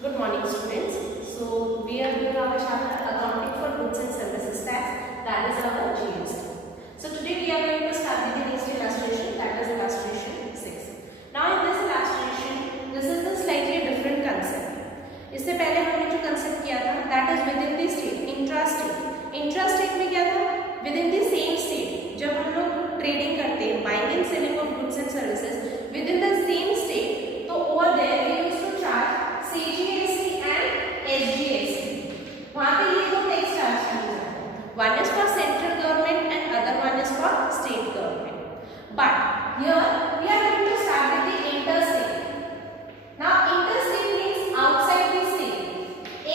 Good morning, students. So we are doing our chapter Accounting for Goods and Services Tax, that is our GST. So today we are going to start with the next illustration, that is illustration 6. Now in this illustration, this is the slightly different concept. इससे पहले हमने जो concept किया था, that is within the state, intra-state. Intra-state में क्या था? Within the same state. जब हम लोग trading करते हैं, buying and selling of goods and services within the same state, तो over there we used to charge CGST and SGST. वहाँ पे ये दो टैक्स चार्ज किए जाते हैं. One is for central government and other one is for state government. But here we are going to start with the interstate. Now interstate means outside the state.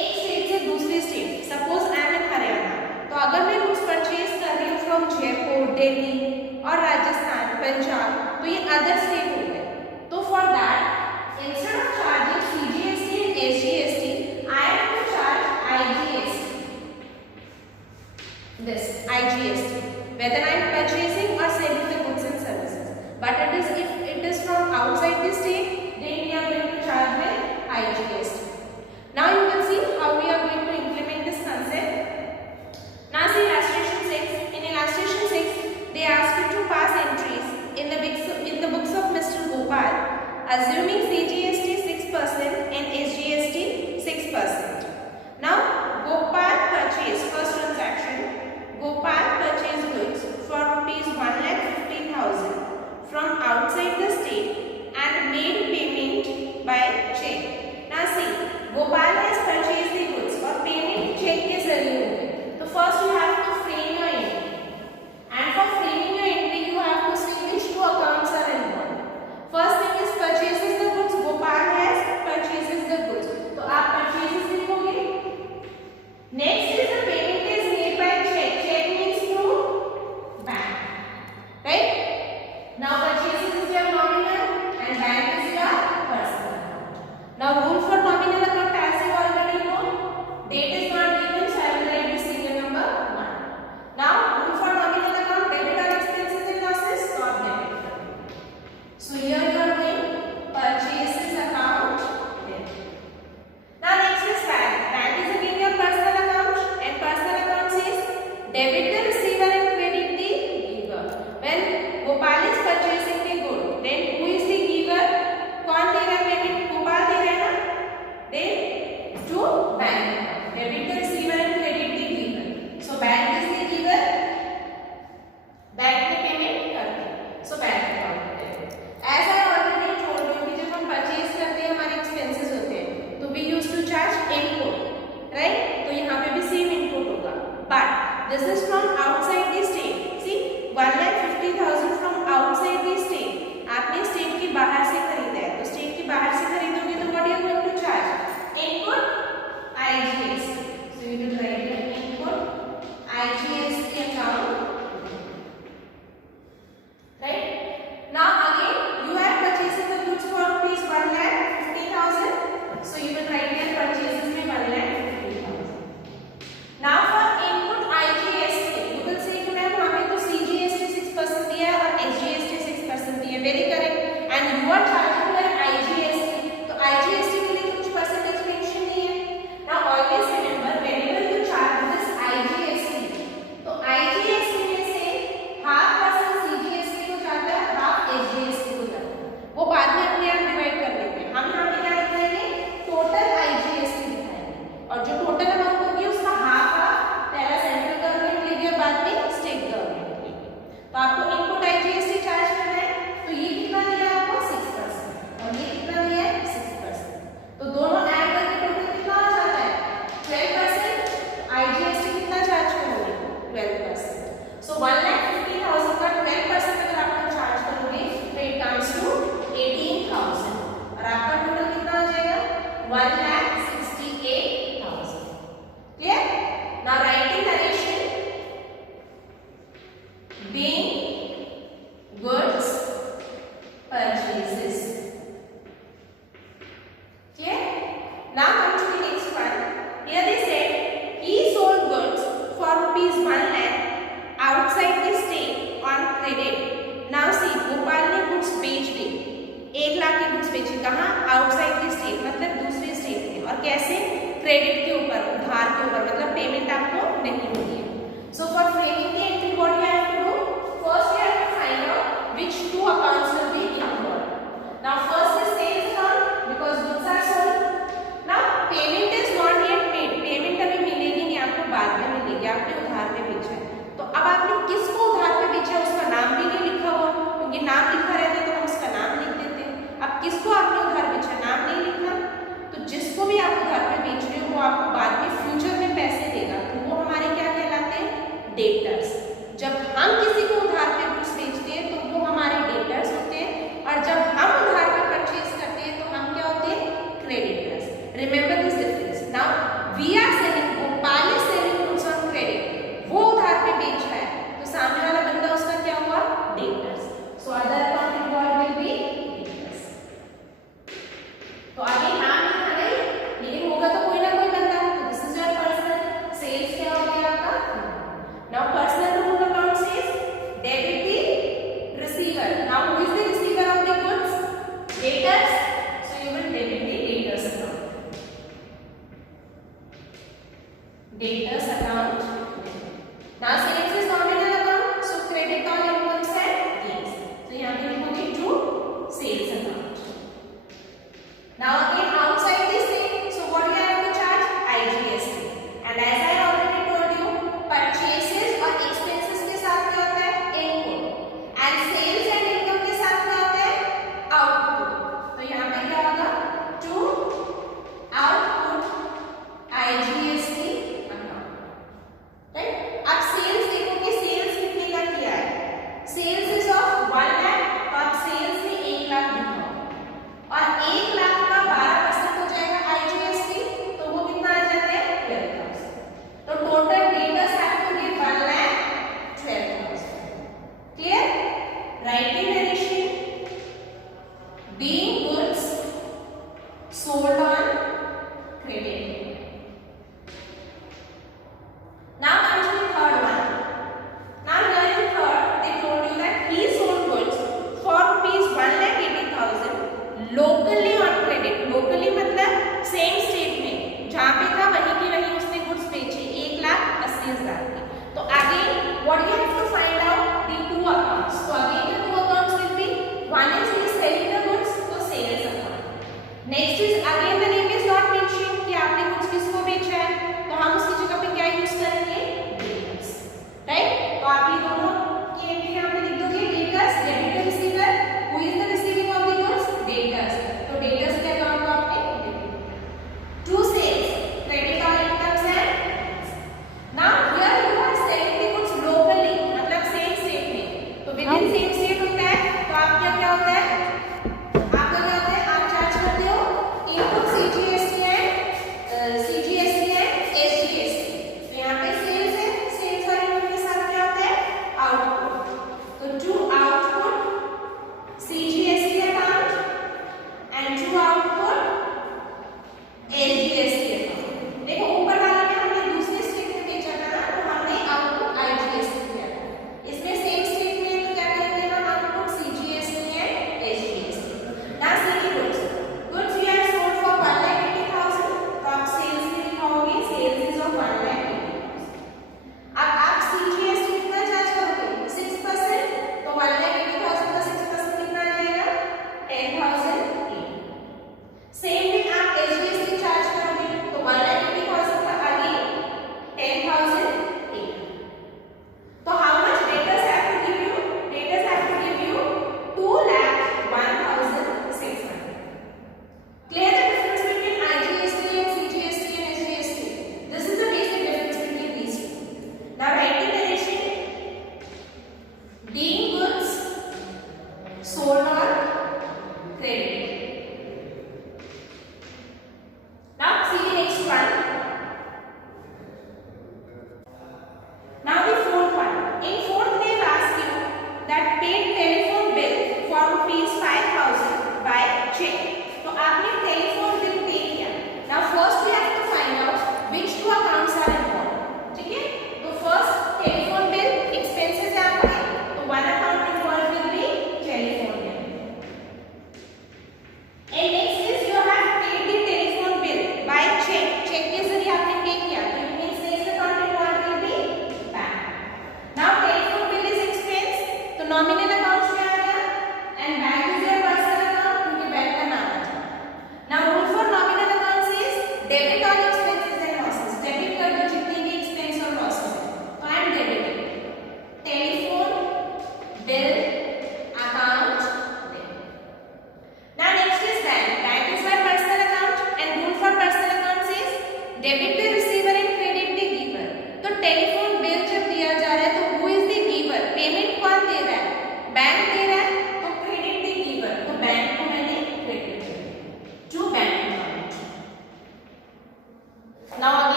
एक स्टेट से दूसरी state. Suppose I am in Haryana. तो अगर मैं कुछ परचेज कर रही हूँ from जयपुर, दिल्ली और राजस्थान, पंजाब, तो ये अदर स्टेट हो गए. तो for that instead of charging CGST and SGST, I have to charge IGST. This IGST, whether I am purchasing or selling the goods and services. But it is if it is from outside the state, then we are going to charge with IGST. Now you will see how we are going to implement this concept. Now see illustration 6. In illustration 6, they ask you to pass entries in the books of Mr. Gopal, assuming CGST 6% and SGST 6%. Now, Gopal purchased first transaction. Gopal purchased goods for rupees 1,50,000 from outside the state and made payment by check. Now see, Gopal has purchased the goods और payment check के जरिए हो गई. तो first you have to frame your entry, and for framing your entry you have to see which two accounts are involved. First thing is purchases the goods. Gopal has purchases the goods. तो आप purchases लिखोगे. Next is the payment is made by check. Check means through bank, right? Now purchases is your nominal and bank is your personal account. Now rule for nominal account as you already know. Date is not given, so I will write the serial number 1. Now rule for nominal account, debit or expenses and losses not debit. So here you are doing purchases account debit. Now next is bank. Bank is again your personal account, and personal account says debit the receiver and credit the giver. When Gopal is purchasing the good, then who is the giver? कौन दे रहा है पेमेंट? गोपाल दे रहा है ना? Then to bank. Debit the receiver and credit the giver. So bank is the giver. Bank में पेमेंट करते हैं. So bank account debit. As I already told you कि जब हम परचेज करते हैं हमारे एक्सपेंसेस होते हैं तो we used to charge input, right? तो यहाँ पे भी सेम input होगा. But this is from outside the state. See, 1,50,000 from outside the state. आपने स्टेट के बाहर से खरीदा है, तो स्टेट के बाहर से खरीदोगे तो what you are going to charge? Input IGST. So you will write your input IGST account, right? Now again you are purchasing the goods for rupees 1,50,000. So you will write your purchases में 1,50,000. Now for input IGST, you will say कि मैम हमें तो CGST 6% दिया है और SGST 6% दिया है. Very correct. And you are charging your IGST. तो IGST के लिए कुछ percentage mention नहीं है. Now always remember whenever you charge this IGST, तो IGST में से 1/2% CGST को जाता है, 1/2 SGST को जाता है. वो बाद में अपने आप डिवाइड कर लेते हैं. हम यहाँ पे क्या दिखाएंगे? टोटल IGST दिखाएंगे, और जो टोटल अमाउंट होगी उसका हाफ पहला सेंट्रल गवर्नमेंट लेगी और बाद में स्टेट गवर्नमेंट लेगी. तो आपको इनपुट IGST चार्ज करना है. तो ये कितना दिया आपको? 6%, और ये कितना दिया है? 6%. तो दोनों ऐड करके टोटल कितना हो जाता है? 12%. IGST कितना चार्ज करोगे? 12%. सो 1,50,000 का 12% अगर आप चार्ज करोगे तो इट कम्स टू 18,000, और आपका टोटल कितना हो जाएगा? 1,68,000. Clear? Now writing narration. Being goods purchases. Clear? Now come to the next one. Here they said he sold goods for rupees 1 lakh outside the state on credit. Now see, Gopal ने goods बेच दी. 1 लाख की goods बेची. कहाँ? Outside the state, मतलब दूसरे स्टेट में. और कैसे? क्रेडिट के ऊपर, उधार के ऊपर, मतलब पेमेंट आपको नहीं होगी। So for framing the entry what you have to do, first you have to find out which two accounts will be involved. Now first is sales account because goods are sold. Now payment is not yet paid, payment अभी मिलेगी नहीं, आपको बाद में मिलेगी, आपने उधार पे बेचा है। तो अब आपने किसको उधार पे बेचा है उसका नाम भी नहीं लिखा हुआ, क्योंकि नाम लिखा रहता है तो हम उसका नाम लिख देते हैं। अब किसको आपने उधार बेचा, नाम नहीं लिखा, तो जिसको भी आप उधार पे बेच रहे हो वो आपको बाद में फ्यूचर में पैसे देगा, तो वो हमारे क्या कहलाते हैं? डेटर्स। जब हम किसी को उधार पे गुड्स बेचते हैं तो वो हमारे डेटर्स होते हैं, और जब हम उधार पे परचेज करते हैं तो हम क्या होते हैं? Creditors. Remember this difference. Now we are selling, Gopal is selling goods on credit, वो उधार पे बेच रहा है, तो सामने वाला बंदा उसका क्या हुआ? Debtors. So other account involve will be debtors. तो आगे नाम लिखा नहीं, लेकिन होगा तो कोई ना कोई बंदा, तो this is your personal. Sales क्या हो गया आपका? Now personal rule account says debit the receiver. Now who is the receiver of the goods? Debtors. So you will debit the debtors account. Debtors account. Now sales is nominal account, so credit all incomes and gains. So यहाँ पे लिखोगे to sales account. Now again outside this thing, so what you have to charge? IGST. And as I already told you, purchases और expenses के साथ क्या होता है? Input. And sales and income के साथ क्या होता है? Output. तो यहाँ पे क्या होगा? To output IGST account. Right? अब सेल्स देखोगे, सेल्स कितने का किया है? सेल्स इज ऑफ 1 लाख, तो आप सेल्स में 1 लाख लिखो, और 1 लाख का 12% हो जाएगा आईजीएसटी, तो वो कितना आ जाता है? 12,000। तो total debtors have to give 1,12,000। Clear? Writing narration being goods sold on credit. Now comes the third one. Now here in third, they told you that he sold goods for ₹1,80,000 locally on credit. Locally मतलब same state में, जहाँ पे था वहीं की वहीं उसने goods बेचे 1,80,000 की। तो again what you have to find out the two accounts. So again the two accounts will be, one is he is selling the goods, so sales account. Next is again the name is not mentioned कि आपने goods किसको बेचा है, तो हम उसकी जगह पे क्या यूज करेंगे? डेटर्स। राइट? तो आप ये दोनों की एंट्री यहाँ पे लिख दोगे, debtors, debiter, receiver. Who is the receiving of the goods? Debtors. तो डेटर्स के अकाउंट को आपने टू सेल्स, क्रेडिट और incomes and. Now here you are selling the goods locally, मतलब सेम स्टेट में, तो विद इन सेम स्टेट होता है, तो आपका क्या होता है? आपका क्या होता है? आप चार्ज करते हो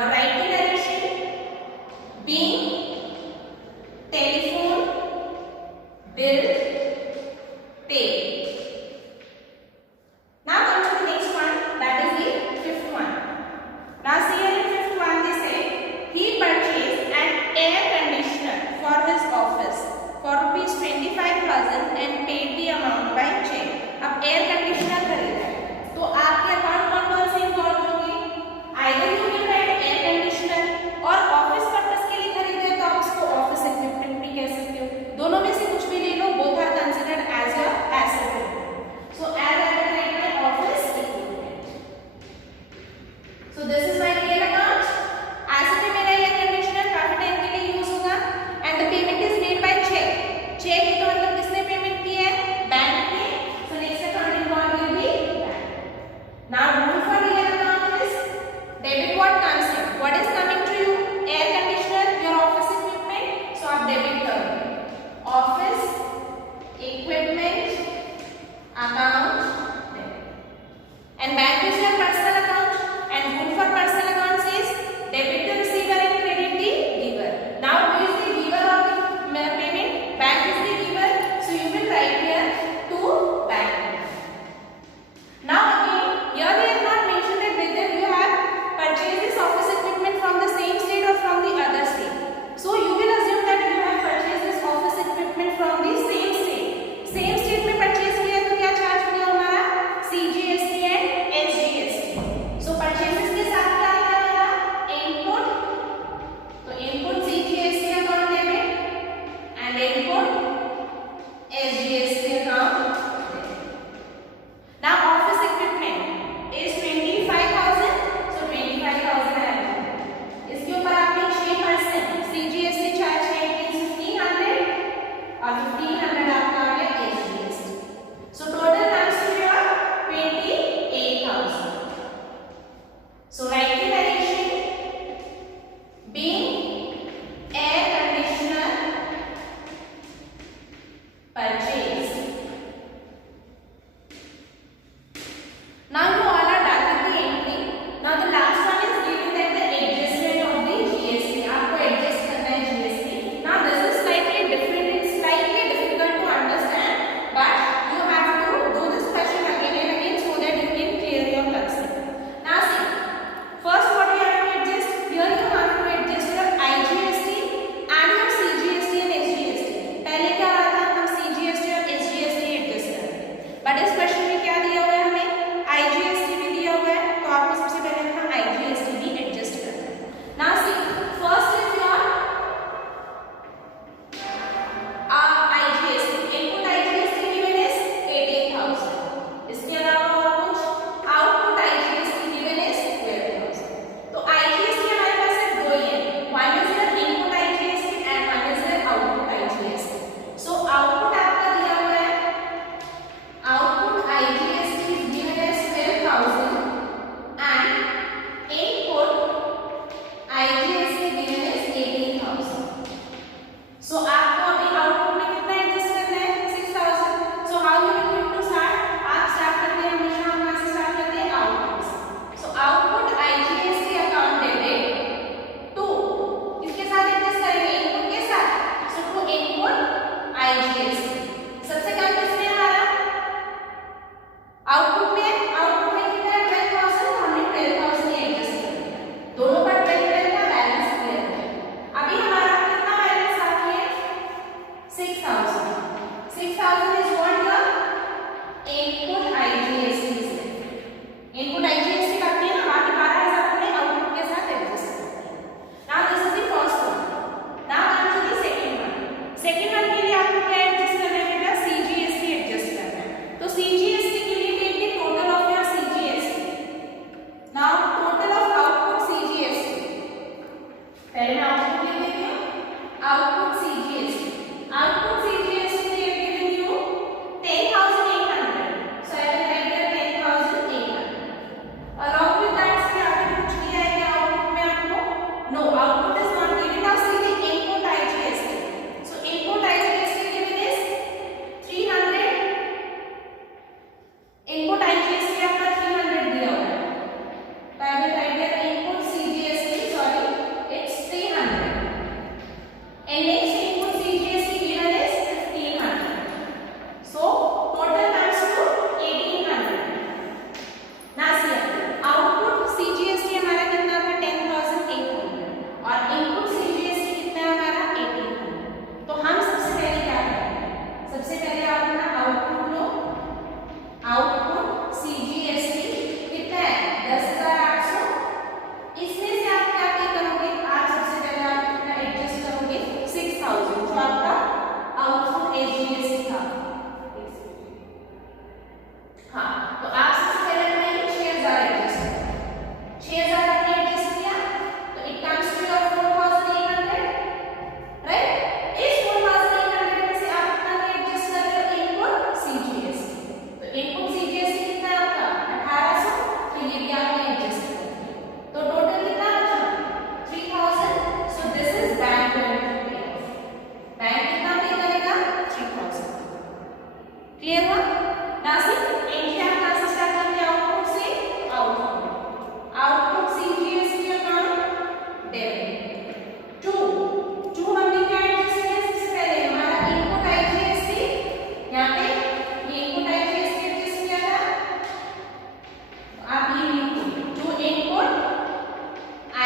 Now write the direction. Being, telephone, bill, pay. Now come to the next one, that is the fifth one. Now see here in fifth one they say he purchased an air conditioner for his office for rupees 25,000 and paid the amount by check. अब air conditioner खरीदा है तो आपके अकाउंट कौन कौन से इंवॉल्व होंगे? Either you will write air conditioner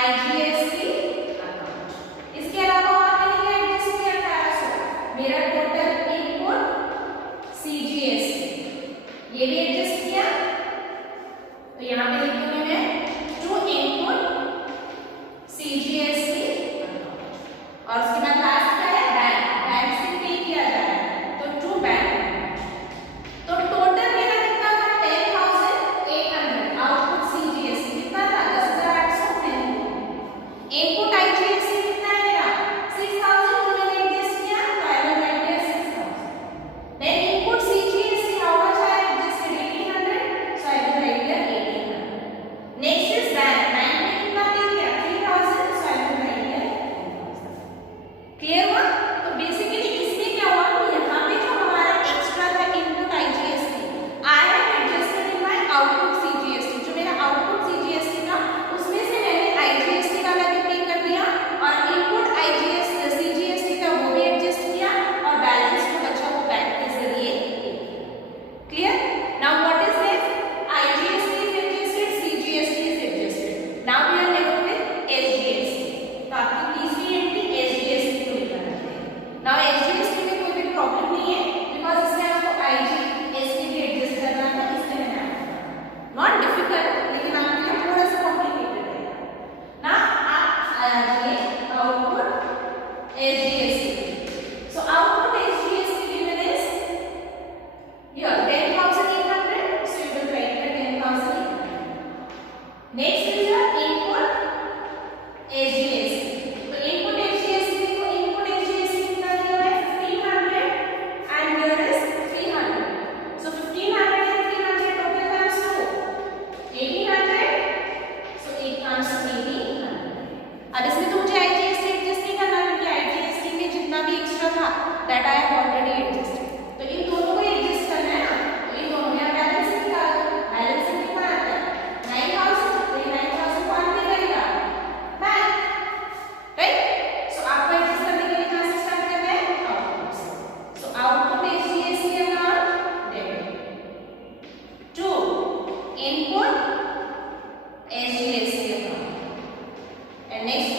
IGST account. इसके अलावा और मैंने क्या एडजस्ट किया 1800 मेरा टोटल इनपुट CGST, ये भी एडजस्ट किया। तो यहाँ पे लिख दूंगी मैं टू इनपुट CGST और उसके बाद लास्ट क्या है बैंक, बैंक से पे किया जा रहा है तो टू बैंक। तो टोटल मेरा कितना था 10,800 आउटपुट CGST कितना था 10,800 इनपुट IGST कितना है मेरा 6,000 तो मैंने एडजस्ट किया तो I will write here 6,000। Then input CGST how much I adjusted 1,800 so I will write here 1,800। Next is bank, bank में कितना पे किया 3,000 so I will write here 3,000। Clear हुआ? तो बेसिकली इसमें क्या हुआ कि यहाँ पे जो हमारा एक्स्ट्रा था input IGST I have adjusted in my output CGST, जो मेरा आउटपुट CGST था उसमें से मैंने IGST का अलग पे कर दिया और इनपुट CGST था वो भी एडजस्ट किया और बैलेंस जो बचा वो बैंक के जरिए। Clear? Now what is left? IGST is adjusted, CGST is adjusted. Now we are left with SGST. तो आपकी तीसरी एंट्री SGST को लिखना है। Now SGST में कोई भी प्रॉब्लम नहीं है बिकॉज इसमें आपको IGST भी एडजस्ट करना था, इसलिए मैंने आपको नॉट डिफिकल्ट लेकिन आपके लिए थोड़ा सा कॉम्प्लिकेटेड है ना। आप ये output SGST, so output SGST given is here 10,800 so you will write here 10,800. Next is your input SGST, तो input SGST देखो input SGST कितना दिया है 1,500 and here is 300, so 1,500 and 300 total comes to 1,800 so it comes to 1,800। अब इसमें तो मुझे IGST adjust नहीं करना क्योंकि IGST में जितना भी एक्स्ट्रा था that I have already adjusted, तो इन दोनों को एडजस्ट करना है ना, तो इन दोनों में बैलेंसिंग निकालो। बैलेंसिंग कितना आता है 9,000, तो ये 9,000 कौन पे करेगा बैंक, राइट? सो आपको एडजस्ट करने के लिए कहां से स्टार्ट करना है आउटपुट से। सो output SGST account debit to input SGST account and next